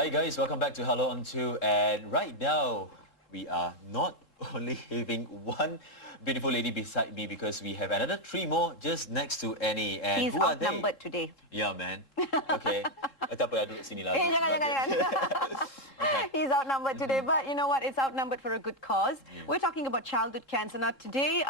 Hi guys, welcome back to Hello On 2, and right now we are not only having one beautiful lady beside me because we have another three more just next to Annie. And He's who are they? outnumbered today. Yeah, man. Okay. Tak apa, duduk sini lah. Jangan. He's outnumbered today, but you know what? It's outnumbered for a good cause. Yeah. We're talking about childhood cancer. Now today,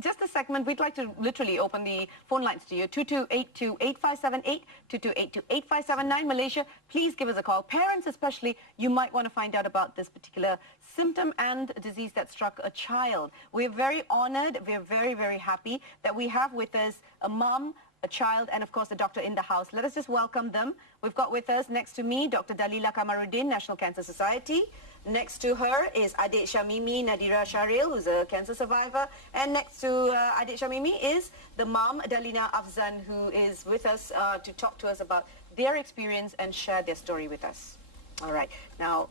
just a segment, we'd like to literally open the phone lines to you. 2282-8578, 2282-8579, Malaysia. Please give us a call. Parents especially, you might want to find out about this particular symptom and disease that struck a child. We're very honored, we're very, very happy that we have with us a mom, a child, and of course a doctor in the house. Let us just welcome them. We've got with us next to me Dr. Dalila Kamaruddin, National Cancer Society. Next to her is Adik Shamimi Nadira Sharil, who's a cancer survivor. And next to Adik Shamimi is the mom, Dalina Afzan, who is with us to talk to us about their experience and share their story with us. All right. Now,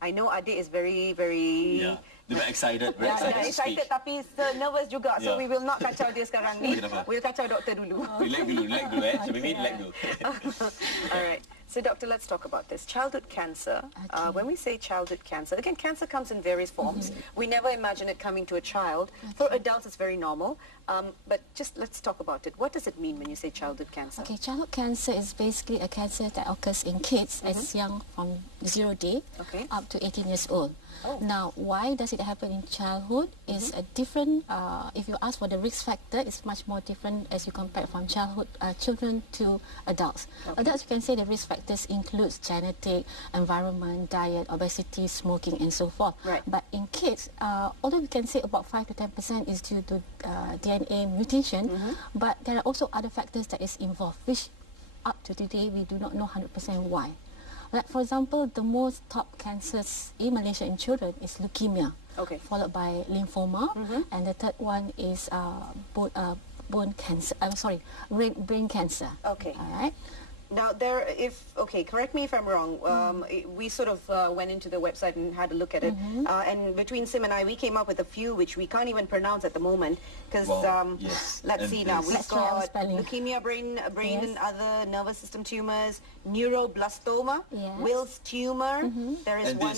I know Adik is very, very... Yeah. Very excited, very excited tapi nervous juga. So we will not kacau dia sekarang ni. We'll kacau doktor dulu. Relax dulu Shamimi, relax dulu. All right. So doctor, let's talk about this. Childhood cancer. Okay. When we say childhood cancer, again, cancer comes in various forms. We never imagine it coming to a child. Okay. For adults, it's very normal. But just let's talk about it. What does it mean when you say childhood cancer? Okay, childhood cancer is basically a cancer that occurs in kids as young from 0 day up to 18 years old. Oh. Now, why does it happen in childhood is a different, if you ask for the risk factor, it's much more different as you compare from childhood children to adults. Okay. Adults, you can say the risk factors includes genetic, environment, diet, obesity, smoking, and so forth. Right. But in kids, although we can say about 5 to 10% is due to DNA mutation, but there are also other factors that is involved, which up to today we do not know 100% why. Like for example, the most top cancers in Malaysia in children is leukemia, followed by lymphoma, and the third one is bone cancer. I'm sorry, brain cancer. Okay. All right. Now correct me if I'm wrong, we sort of went into the website and had a look at it, and between Sim and I, we came up with a few which we can't even pronounce at the moment, because let's see now, we've got leukemia, brain and other nervous system tumors, neuroblastoma, Wills tumor, there is one...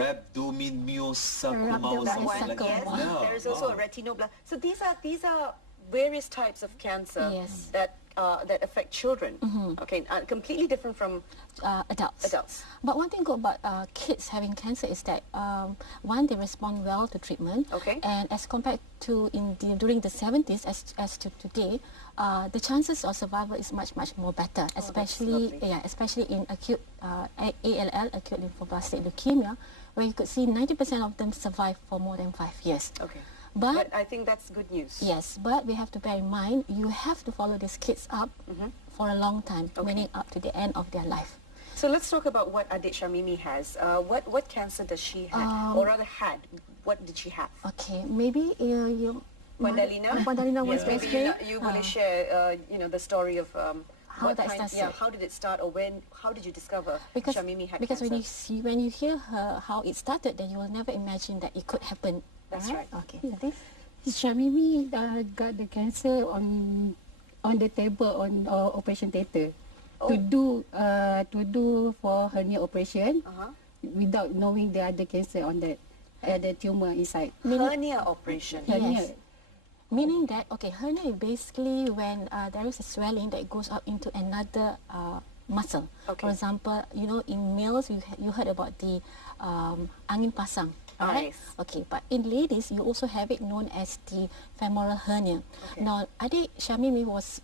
rhabdomyosarcoma. There is also a retinoblast. So these are various types of cancer that affect children. Completely different from adults. But one thing good about kids having cancer is that one, they respond well to treatment, and as compared to during the 70s as to today, the chances of survival is much more better, especially in acute ALL, acute lymphoblastic leukemia, where you could see 90% of them survive for more than 5 years. But I think that's good news. Yes, but we have to bear in mind, you have to follow these kids up for a long time, meaning up to the end of their life. So let's talk about what Adik Shamimi has. What cancer does she have, or rather had? What did she have? Okay, maybe Dalina was basically... You want to share, the story of... how did it start, or how did you discover Shamimi had cancer? Because when you hear her how it started, then you will never imagine that it could happen. That's right. Okay. Shamimi got the cancer on the table on operation theatre to do for hernia operation without knowing the other cancer on that the tumor inside. Hernia operation. Yes. Meaning that hernia is basically when there is a swelling that goes up into another muscle. For example, in males you heard about the angin pasang. Right? But in ladies, you also have it known as the femoral hernia. Now, Adik Shamimi was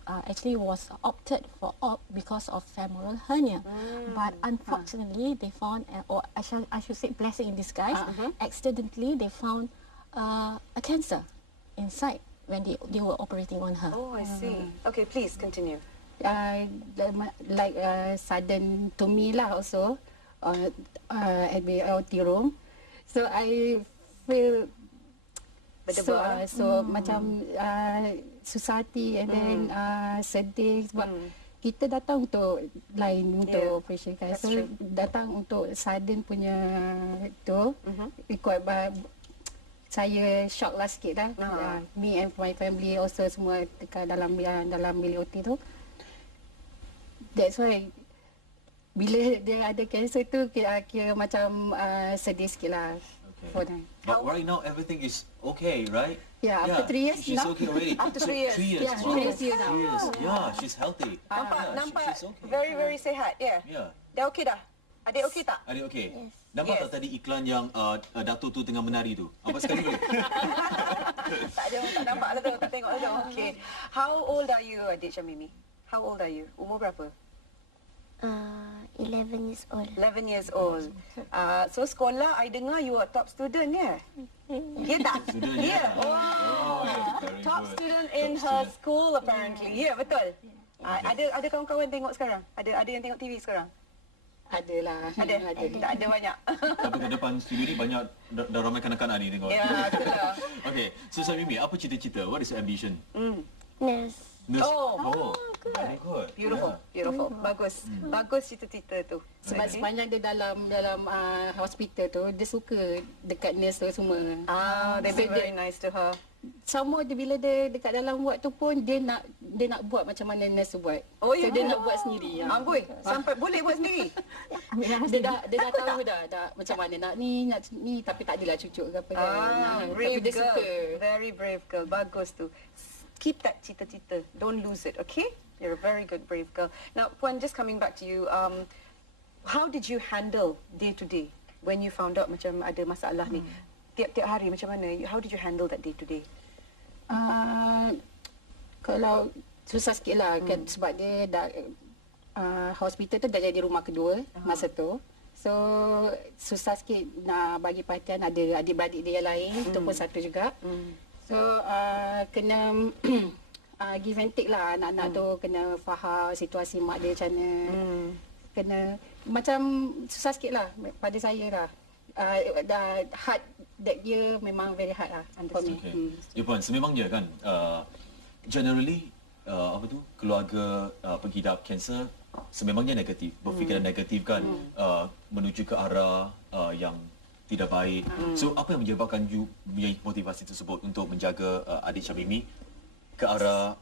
opted for op because of femoral hernia, but unfortunately, they found, or I should say, blessing in disguise, accidentally they found a cancer inside when they were operating on her. Oh, I see. Okay, please continue. Like sudden to me lah also at the OT room. So I feel so macam susah hati, and then sedih sebab kita datang untuk lain untuk operation kan. So datang untuk sudden punya tu ikut saya shock lah sikit lah. Me and my family also semua dekat dalam bilik OT tu. That's why bila dia ada kanser tu kira macam sedih sikit lah. For them. But right now everything is okay, right? Yeah, after 3 years she's now. okay already. After 3 years. 3 years. Yeah, wow. 3 years now. 3 years. Yeah, she's healthy. Nampak she's okay. very sehat. Yeah. Yeah. Dah okey dah? Adik okey tak? Adik okay? Yes. Nampak Yes. tak tadi iklan yang Dato' tu tengah menari tu? Apa sekali boleh? Tak ada, tak nampak lah tu, tak tengok lah tu. Okay. How old are you, adik Syamimi? How old are you? Umur berapa? 11 years old. 11 years old. So sekolah, I dengar you are top student, ya? Ya tak? Student, Ya. yeah. Oh. Very Top good. student in Top her student. school apparently. Ya, betul. Ada kawan-kawan tengok sekarang? Ada yang tengok TV sekarang? Adalah. Ada? Tak ada banyak. Tapi ke depan studio ni banyak dah ramai kanak-kanak ni tengok. Ya, itulah. Okay, so Syamimi, apa cita-cita? What is your ambition? Nurse. Nurse? Oh, very good. Beautiful, beautiful. Bagus. Bagus cita-cita tu. Sebab sepanjang dia dalam hospital tu, dia suka dekat nurse tu semua. They've been very nice to her. Sama dia bila dia dekat dalam ward tu pun dia nak buat macam mana nurse tu buat. Oh, So ya? dia nak buat sendiri. Amboi, sampai boleh buat sendiri. Dia dah tahu dah macam mana nak ni tapi tak adalah cucuk ke apa kan. Tapi Brave dia girl. suka. Very brave girl. Bagus tu. Keep that cita-cita. Don't lose it, okay? You're a very good, brave girl. Now, Puan, just coming back to you, how did you handle day to day when you found out macam ada masalah ni? Tiap-tiap hari macam mana? How did you handle that day to day? Kalau susah sikit lah kan sebab dia dah hospital tu dah jadi rumah kedua masa tu. So susah sikit nak bagi perhatian ada adik-beradik dia yang lain tu pun satu juga. So kena give and take lah anak-anak tu kena faham situasi mak dia macam mana. Kena macam susah sikit lah pada saya lah. Dah hard that year memang very hard lah for me. Okay. Ya Puan, sememangnya kan generally keluarga pengidap kanser sememangnya negatif, berfikiran negatif kan menuju ke arah yang tidak baik. So apa yang menyebabkan you punya motivasi tersebut untuk menjaga adik Syamimi ke arah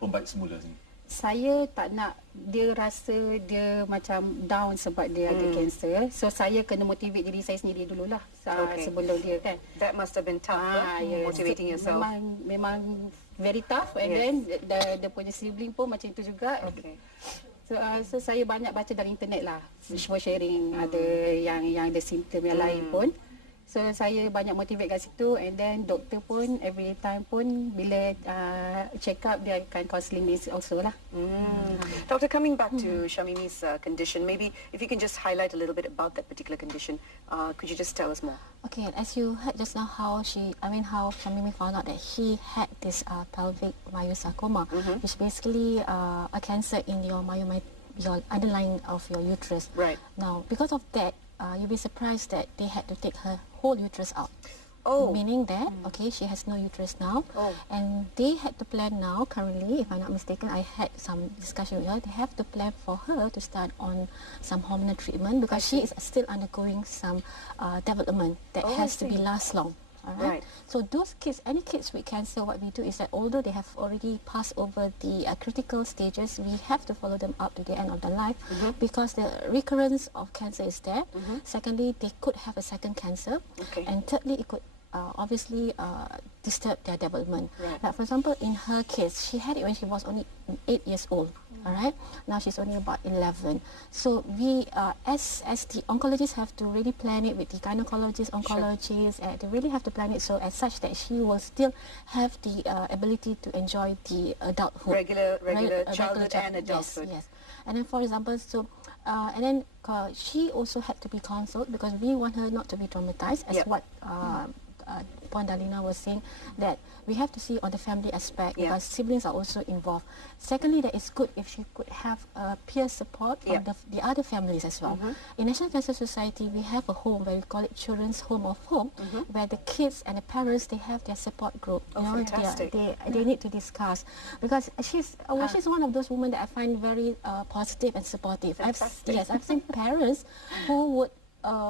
pembaik semula ni? Saya tak nak dia rasa dia macam down sebab dia ada kanser. So saya kena motivate diri saya sendiri dululah sebelum dia kan. That must have been tough, motivating yourself. Memang very tough and then dia punya sibling pun macam itu juga. Okay. So saya banyak baca dari internet lah, sharing ada yang ada simptom yang lain pun. So saya banyak motivate kat situ and then doktor pun every time pun bila check up dia akan counselling me also lah. Doctor, coming back to Syamimi's condition, maybe if you can just highlight a little bit about that particular condition, could you just tell us more? Okay, as you heard just now how Syamimi found out that he had this pelvic myosarcoma, which basically a cancer in your underlying of your uterus. Right. Now, because of that, you'll be surprised that they had to take her whole uterus out. Oh. Meaning that, okay, she has no uterus now. Oh. And they had to plan now, currently, if I'm not mistaken, I had some discussion with her, they have to plan for her to start on some hormonal treatment because she is still undergoing some development that has to be last long. Alright. Right. So those kids, any kids with cancer, what we do is that although they have already passed over the critical stages, we have to follow them up to the end of their life because the recurrence of cancer is there. Secondly, they could have a second cancer. Okay. And thirdly, it could obviously disturb their development. Right. Like for example, in her case, she had it when she was only 8 years old. All right. Now she's only about 11. So we, as the oncologists, have to really plan it with the gynecologists, oncologists. They really have to plan it so as such that she will still have the ability to enjoy the adulthood, Regular childhood and adulthood. Yes. And then, for example, so and then she also had to be counseled because we want her not to be traumatized, as what Puan Dalina was saying, that we have to see on the family aspect because siblings are also involved. Secondly, that it's good if she could have peer support from the other families as well. In National Cancer Society, we have a home where we call it Children's Home of Home, where the kids and the parents, they have their support group. Fantastic. They need to discuss because she's one of those women that I find very positive and supportive. I've seen parents who would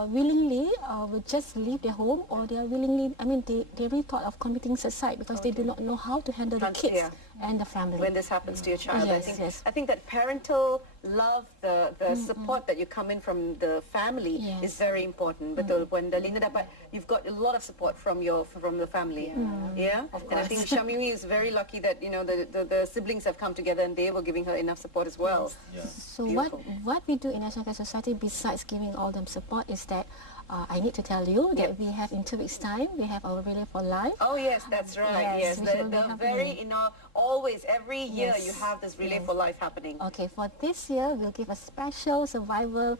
willingly would just leave their home, or they are willingly, they really thought of committing suicide because they do not know how to handle the kids and the family. when this happens to your child. Yes, yes. I think that parental love, the support that you come in from the family Yes. is very important. Betul, when Dalina dapat, you've got a lot of support from the family. Yeah. And I think Shamimi is very lucky that the siblings have come together and they were giving her enough support as well. Yeah. So Beautiful. what we do in National Cancer Society, besides giving all them support, is that I need to tell you that we have in 2 weeks' time, we have our Relay for Life. Oh yes, that's right. Yes, Yes, which will be the happening. very always every year Yes. you have this Relay Yes. for Life happening. Okay, for this year, we'll give a special survival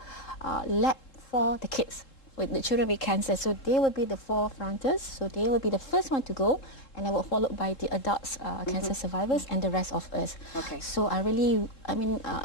lab for the kids with the children with cancer. So they will be the forefronters. So they will be the first one to go, and then will followed by the adults, cancer survivors, and the rest of us. Okay. So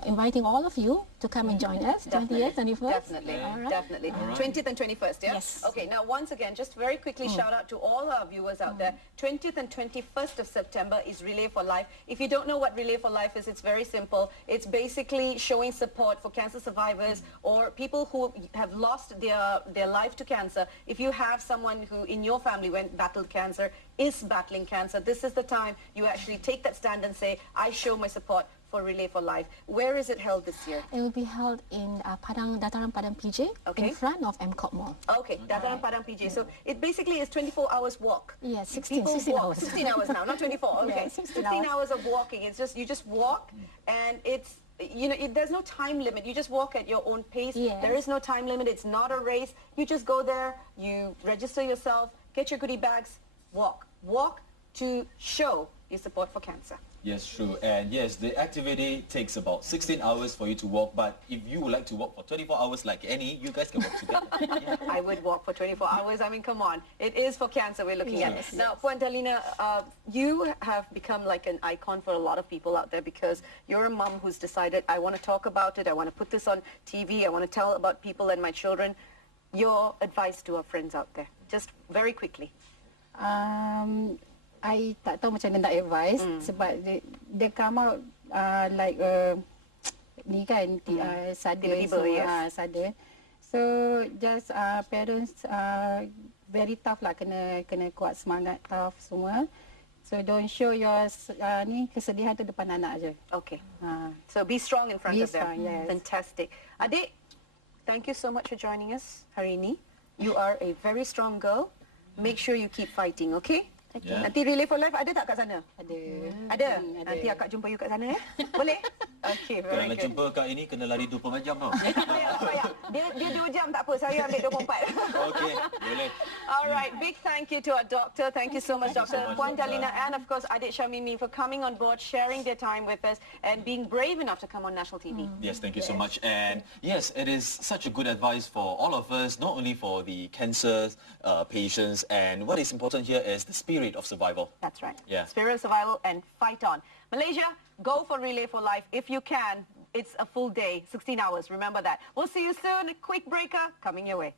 inviting all of you to come and join us, 20th, 21st. Definitely, All right. definitely. 20th and 21st, yeah? Yes. Okay, now once again, just very quickly shout out to all our viewers out there. 20th and 21st of September is Relay for Life. If you don't know what Relay for Life is, it's very simple. It's basically showing support for cancer survivors or people who have lost their life to cancer. If you have someone who in your family battled cancer, is battling cancer, this is the time you actually take that stand and say, I show my support for Relay for Life. Where is it held this year? It will be held in Dataran Padang PJ, Okay. in front of MCOP Mall. Okay, Dataran Padang PJ. So it basically is 24 hours walk. Yeah, 16 People 16 walk- hours. 16 hours now, not 24. Okay, Yeah, 16 hours of walking. It's just, you just walk and it's, there's no time limit. You just walk at your own pace. Yes. There is no time limit. It's not a race. You just go there, you register yourself, get your goodie bags, walk. Walk to show your support for cancer. Yes, true. And yes, the activity takes about 16 hours for you to walk, but if you would like to walk for 24 hours like Annie, you guys can walk together. Yeah. I would walk for 24 hours. I mean, come on. It is for cancer we're looking at. Yes. Now, Puan Dalina, you have become like an icon for a lot of people out there because you're a mom who's decided, I want to talk about it, I want to put this on TV, I want to tell about people and my children. Your advice to our friends out there, just very quickly. I tak tahu macam mana nak advise sebab dia come out like ni kan sudden Tiba-tiba, so, yes. sudden. So just parents very tough lah, kena kuat semangat, tough semua. So don't show your kesedihan tu depan anak je. Okay. So be strong in front Be of them. strong, yes. Fantastic. Adik, thank you so much for joining us hari ini. You are a very strong girl. Make sure you keep fighting, okay? Yeah. Nanti Relay for Life ada tak kat sana? Ada. Ada? Ada. Nanti akak jumpa you kat sana, Boleh? Okay, Kalau very nak good. jumpa Kak ini kena lari 24 jam tau. Tak payah, tak payah. Dia 2 jam tak apa. Saya ambil 24. Okey, boleh. All right, big thank you to our doctor. Thank you so much, Thank you Dr. so much, Puan Doctor. Dalina, and of course Adik Shamimi for coming on board, sharing their time with us, and being brave enough to come on national TV. Yes, thank you so much. And yes, it is such a good advice for all of us, not only for the cancer patients. And what is important here is the spirit of survival. That's right. Yeah. Spirit of survival and fight on. Malaysia, go for Relay for Life if you can. It's a full day, 16 hours. Remember that. We'll see you soon. A quick breaker coming your way.